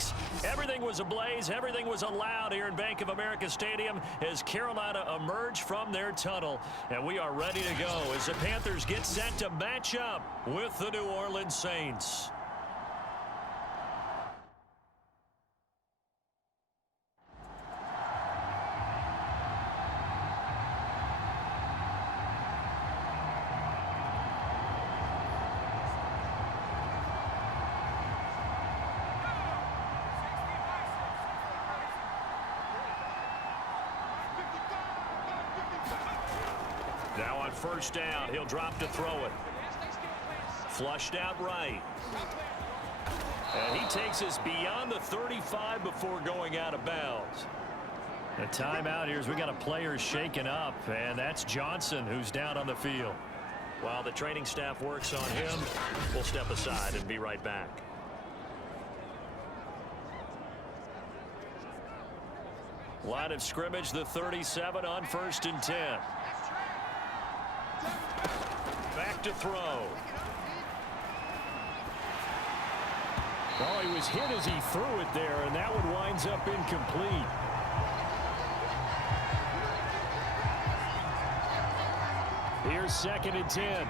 6. Everything was ablaze. Everything was allowed here in Bank of America Stadium as Carolina emerged from their tunnel. And we are ready to go as the Panthers get set to match up with the New Orleans Saints. Now on first down, he'll drop to throw it. Flushed out right. And he takes us beyond the 35 before going out of bounds. The timeout here is we got a player shaken up, and that's Johnson who's down on the field. While the training staff works on him, we'll step aside and be right back. Line of scrimmage, the 37 on 1st and 10. Back to throw. Oh, he was hit as he threw it there, and that one winds up incomplete. Here's 2nd and 10.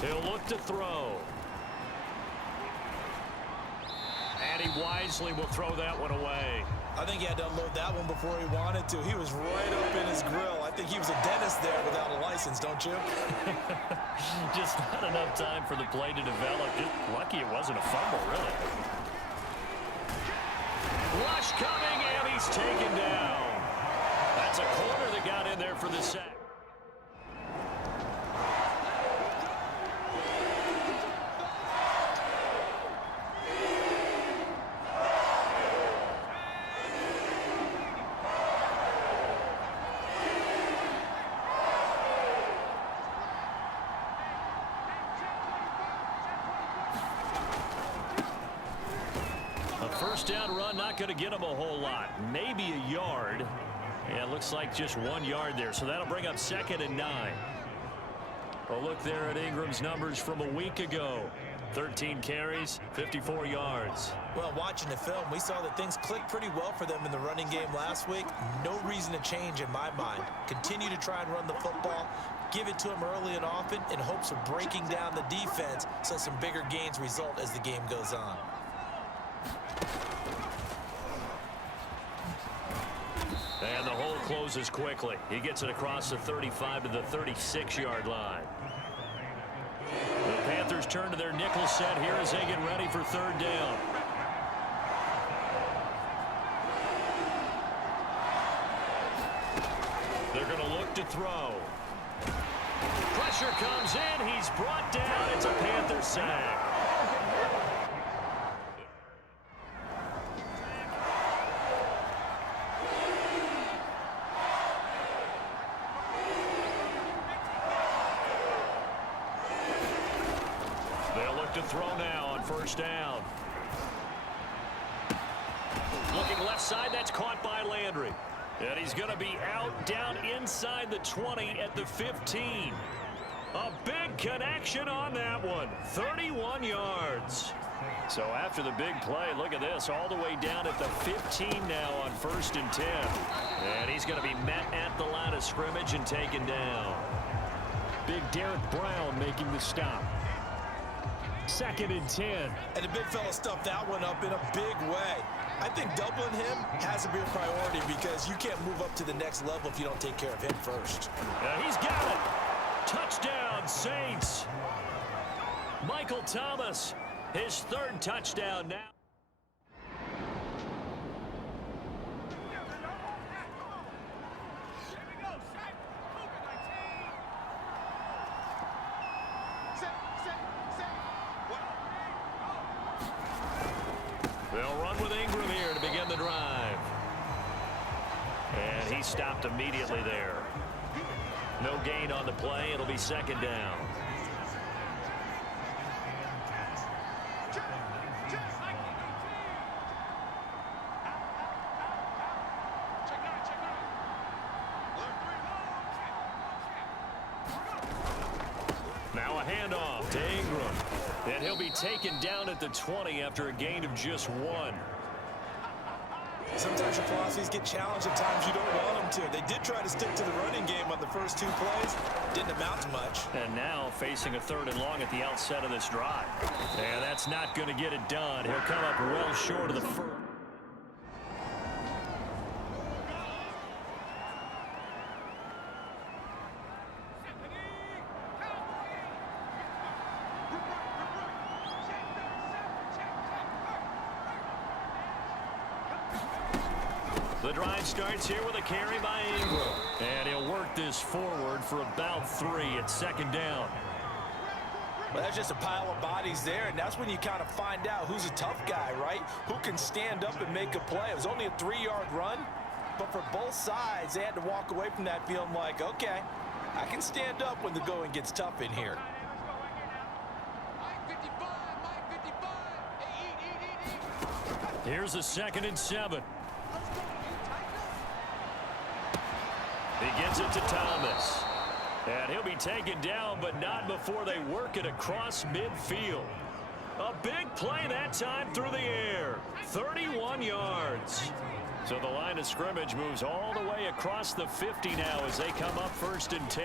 He'll look to throw. And he wisely will throw that one away. I think he had to unload that one before he wanted to. He was right up in his grill. I think he was a dentist there without a license, don't you? Just not enough time for the play to develop. Just lucky it wasn't a fumble, really. Rush coming, and he's taken down. That's a corner that got in there for the sack. First down run, not going to get him a whole lot. Maybe a yard. Yeah, it looks like just 1 yard there. So that'll bring up 2nd and 9. A look there at Ingram's numbers from a week ago. 13 carries, 54 yards. Well, watching the film, we saw that things clicked pretty well for them in the running game last week. No reason to change in my mind. Continue to try and run the football. Give it to him early and often in hopes of breaking down the defense so some bigger gains result as the game goes on. And the hole closes quickly. He gets it across the 35 to the 36-yard line. The Panthers turn to their nickel set here as they get ready for 3rd down. They're going to look to throw. Pressure comes in. He's brought down. It's a Panther sack. To throw now on 1st down. Looking left side, that's caught by Landry. And he's going to be out down inside the 20 at the 15. A big connection on that one. 31 yards. So after the big play, look at this, all the way down at the 15 now on 1st and 10. And he's going to be met at the line of scrimmage and taken down. Big Derek Brown making the stop. 2nd and 10. And the big fella stuffed that one up in a big way. I think doubling him has to be a priority because you can't move up to the next level if you don't take care of him first. He's got it. Touchdown, Saints. Michael Thomas, his 3rd touchdown now. They'll run with Ingram here to begin the drive. And he stopped immediately there. No gain on the play. It'll be 2nd down. handoff to Ingram. And he'll be taken down at the 20 after a gain of just 1. Sometimes your philosophies get challenged at times you don't want them to. They did try to stick to the running game on the first 2 plays. Didn't amount to much. And now facing a 3rd and long at the outset of this drive. And that's not going to get it done. He'll come up well short of the first. The drive starts here with a carry by Ingram. And he'll work this forward for about 3 at 2nd down. Well, that's just a pile of bodies there, and that's when you kind of find out who's a tough guy, right? Who can stand up and make a play. It was only a 3-yard run, but for both sides, they had to walk away from that feeling like, okay, I can stand up when the going gets tough in here. Here's a 2nd and 7. He gets it to Thomas. And he'll be taken down, but not before they work it across midfield. A big play that time through the air. 31 yards. So the line of scrimmage moves all the way across the 50 now as they come up 1st and 10.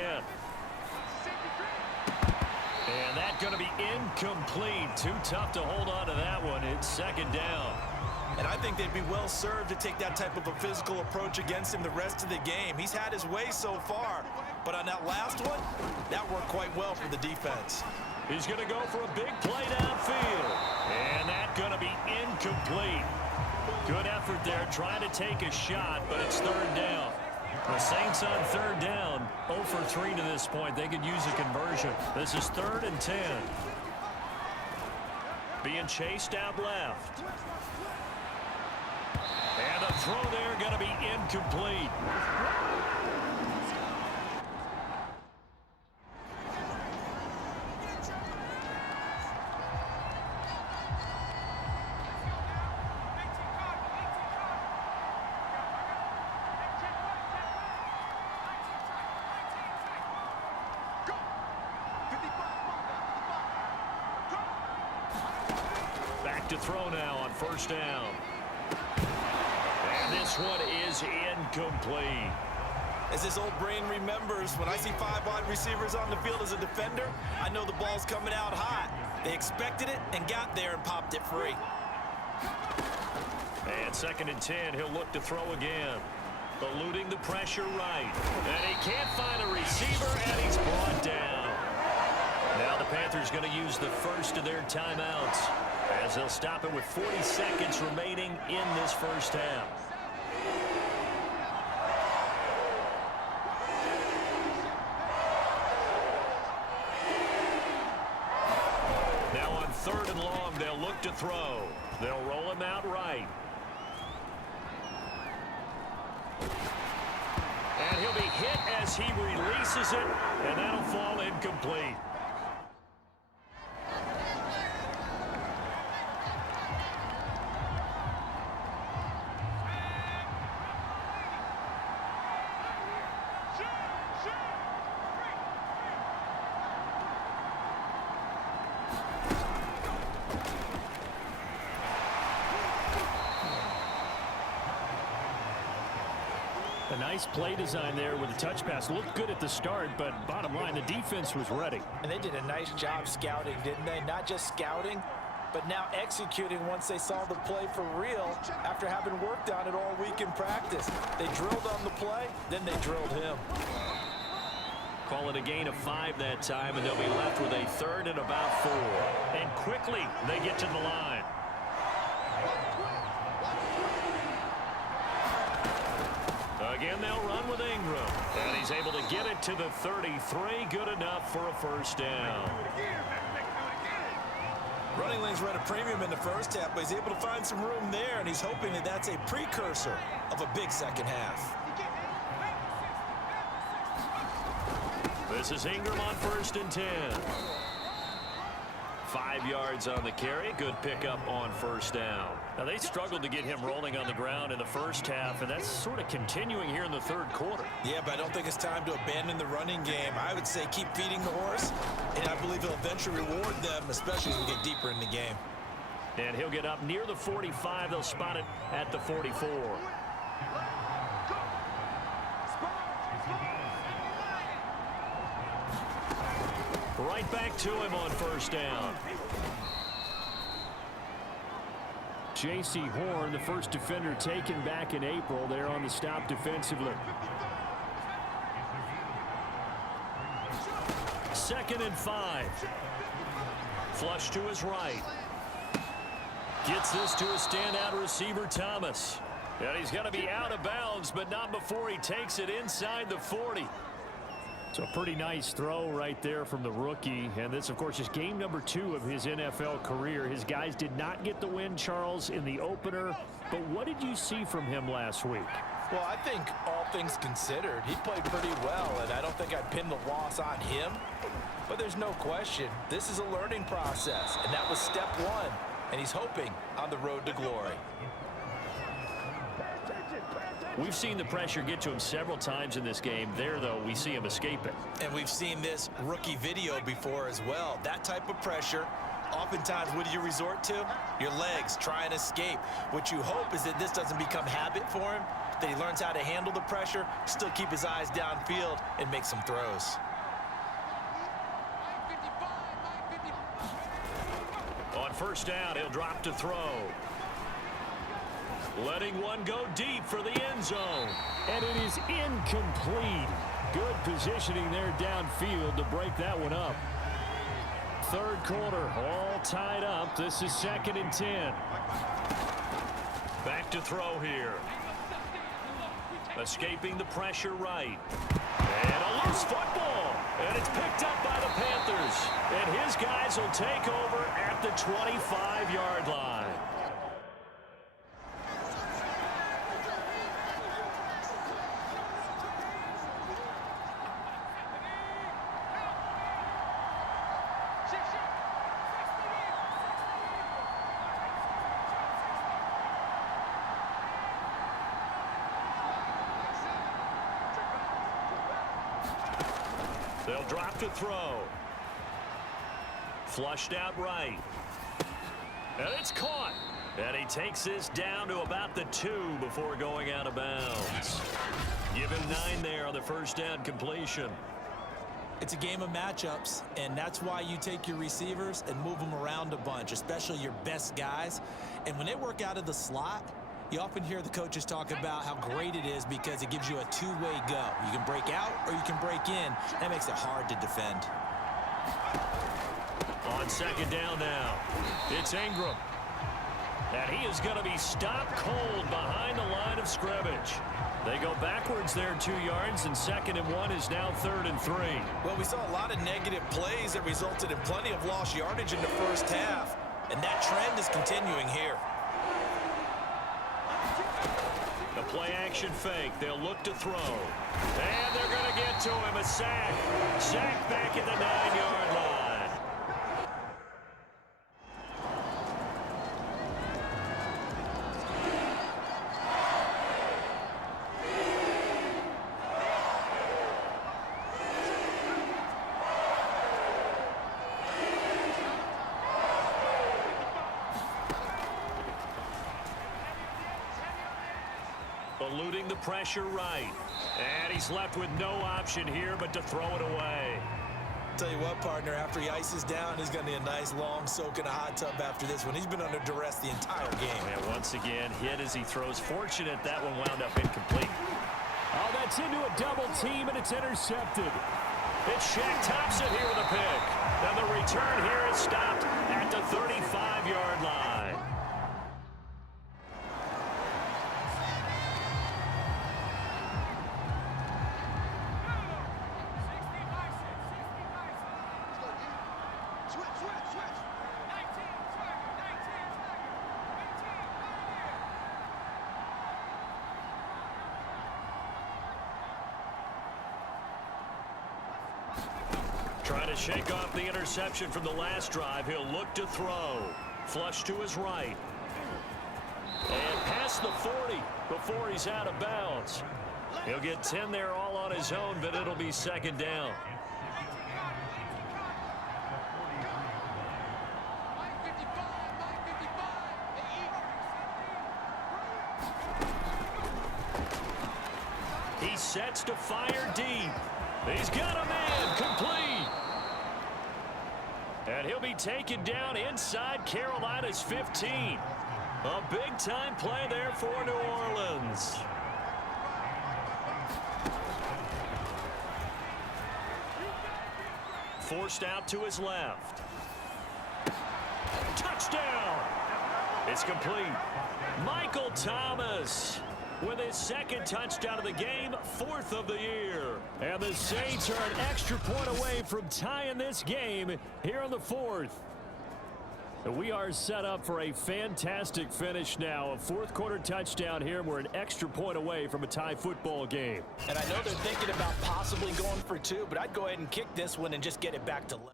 And that's going to be incomplete. Too tough to hold on to that one. It's 2nd down. And I think they'd be well served to take that type of a physical approach against him the rest of the game. He's had his way so far, but on that last one, that worked quite well for the defense. He's going to go for a big play downfield. And that's going to be incomplete. Good effort there trying to take a shot, but it's 3rd down. The Saints on 3rd down, 0 for 3 to this point. They could use a conversion. This is 3rd and 10. Being chased out left. And the throw there going to be incomplete. Back to throw now on 1st down. And this one is incomplete. As his old brain remembers, when I see 5 wide receivers on the field as a defender, I know the ball's coming out hot. They expected it and got there and popped it free. And 2nd and 10, he'll look to throw again. Eluding the pressure right. And he can't find a receiver, and he's brought down. Now the Panthers going to use the first of their timeouts as they'll stop it with 40 seconds remaining in this first half. Now on 3rd and long, they'll look to throw. They'll roll him out right. And he'll be hit as he releases it, and that'll fall incomplete. A nice play design there with a touch pass. Looked good at the start, but bottom line, the defense was ready. And they did a nice job scouting, didn't they? Not just scouting, but now executing once they saw the play for real after having worked on it all week in practice. They drilled on the play, then they drilled him. Call it a gain of 5 that time, and they'll be left with a 3rd and about 4. And quickly, they get to the line. Again, they'll run with Ingram. And he's able to get it to the 33. Good enough for a 1st down. Running lanes were at a premium in the first half, but he's able to find some room there, and he's hoping that that's a precursor of a big second half. This is Ingram on 1st and 10. 5 yards on the carry. Good pickup on first down. Now, they struggled to get him rolling on the ground in the first half, and that's sort of continuing here in the third quarter. Yeah, but I don't think it's time to abandon the running game. I would say keep feeding the horse, and I believe he'll eventually reward them, especially as we get deeper in the game. And he'll get up near the 45. They'll spot it at the 44. Right back to him on first down. J.C. Horn, the first defender taken back in April, there on the stop defensively. 2nd and 5. Flush to his right. Gets this to a standout receiver, Thomas. And he's going to be out of bounds, but not before he takes it inside the 40. So a pretty nice throw right there from the rookie. And this, of course, is game number 2 of his NFL career. His guys did not get the win, Charles, in the opener. But what did you see from him last week? Well, I think all things considered, he played pretty well, and I don't think I'd pin the loss on him. But there's no question, this is a learning process, and that was step 1. And he's hoping on the road to glory. We've seen the pressure get to him several times in this game. There, though, we see him escape it. And we've seen this rookie video before as well. That type of pressure, oftentimes, what do you resort to? Your legs, try and escape. What you hope is that this doesn't become habit for him, that he learns how to handle the pressure, still keep his eyes downfield, and make some throws. On first down, he'll drop to throw. Letting one go deep for the end zone. And it is incomplete. Good positioning there downfield to break that one up. Third quarter, all tied up. This is 2nd and 10. Back to throw here. Escaping the pressure right. And a loose football. And it's picked up by the Panthers. And his guys will take over at the 25-yard line. They'll drop to throw. Flushed out right. And it's caught. And he takes this down to about the 2 before going out of bounds. Give him 9 there on the first down completion. It's a game of matchups, and that's why you take your receivers and move them around a bunch, especially your best guys. And when they work out of the slot, you often hear the coaches talk about how great it is because it gives you a two-way go. You can break out or you can break in. That makes it hard to defend. On second down now, it's Ingram. And he is going to be stopped cold behind the line of scrimmage. They go backwards there 2 yards, and 2nd and 1 is now 3rd and 3. Well, we saw a lot of negative plays that resulted in plenty of lost yardage in the first half, and that trend is continuing here. The play-action fake. They'll look to throw. And they're going to get to him. A sack. Sack back at the 9-yard line. Eluding the pressure right. And he's left with no option here but to throw it away. Tell you what, partner, after he ices down, he's going to need a nice long soak in a hot tub after this one. He's been under duress the entire game. And once again, hit as he throws. Fortunate that one wound up incomplete. Oh, that's into a double team, and it's intercepted. It's Shaq Thompson here with a pick. And the return here is stopped at the 35-yard line. Trying to shake off the interception from the last drive. He'll look to throw. Flush to his right. And past the 40 before he's out of bounds. He'll get 10 there all on his own, but it'll be second down. He sets to fire deep. He's got a man complete. And he'll be taken down inside Carolina's 15. A big-time play there for New Orleans. Forced out to his left. Touchdown! It's complete. Michael Thomas with his second touchdown of the game, 4th of the year. And the Saints are an extra point away from tying this game here in the 4th. We are set up for a fantastic finish now. A fourth-quarter touchdown here. We're an extra point away from a tie football game. And I know they're thinking about possibly going for 2, but I'd go ahead and kick this one and just get it back to left.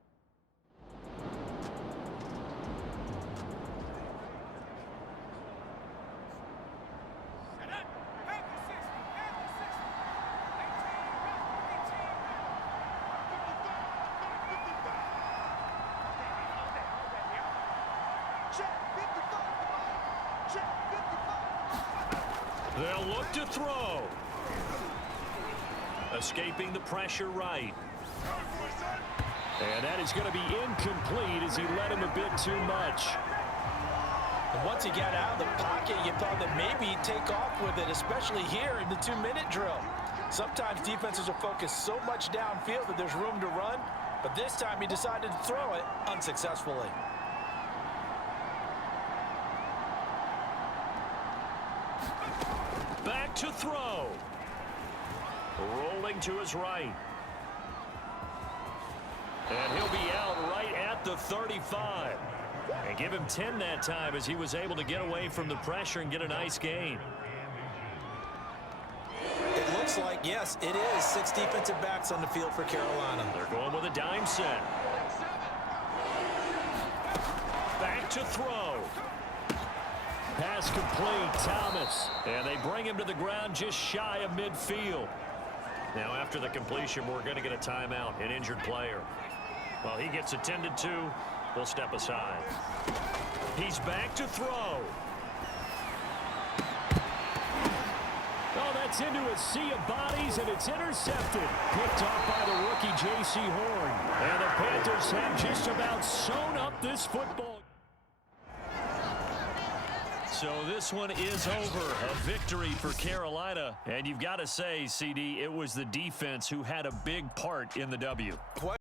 They'll look to throw. Escaping the pressure right. And that is going to be incomplete as he led him a bit too much. And once he got out of the pocket, you thought that maybe he'd take off with it, especially here in the 2-minute drill. Sometimes defenses are focused so much downfield that there's room to run, but this time he decided to throw it unsuccessfully. Back to throw. Rolling to his right. And he'll be out right at the 35. And give him 10 that time as he was able to get away from the pressure and get a nice gain. It looks like, yes, it is 6 defensive backs on the field for Carolina. They're going with a dime set. Back to throw. Pass complete, Thomas. And they bring him to the ground just shy of midfield. Now after the completion, we're going to get a timeout, an injured player. Well, he gets attended to. We'll step aside. He's back to throw. Oh, that's into a sea of bodies, and it's intercepted. Picked off by the rookie J.C. Horn. And the Panthers have just about sewn up this football. So this one is over. A victory for Carolina. And you've got to say, CD, it was the defense who had a big part in the W.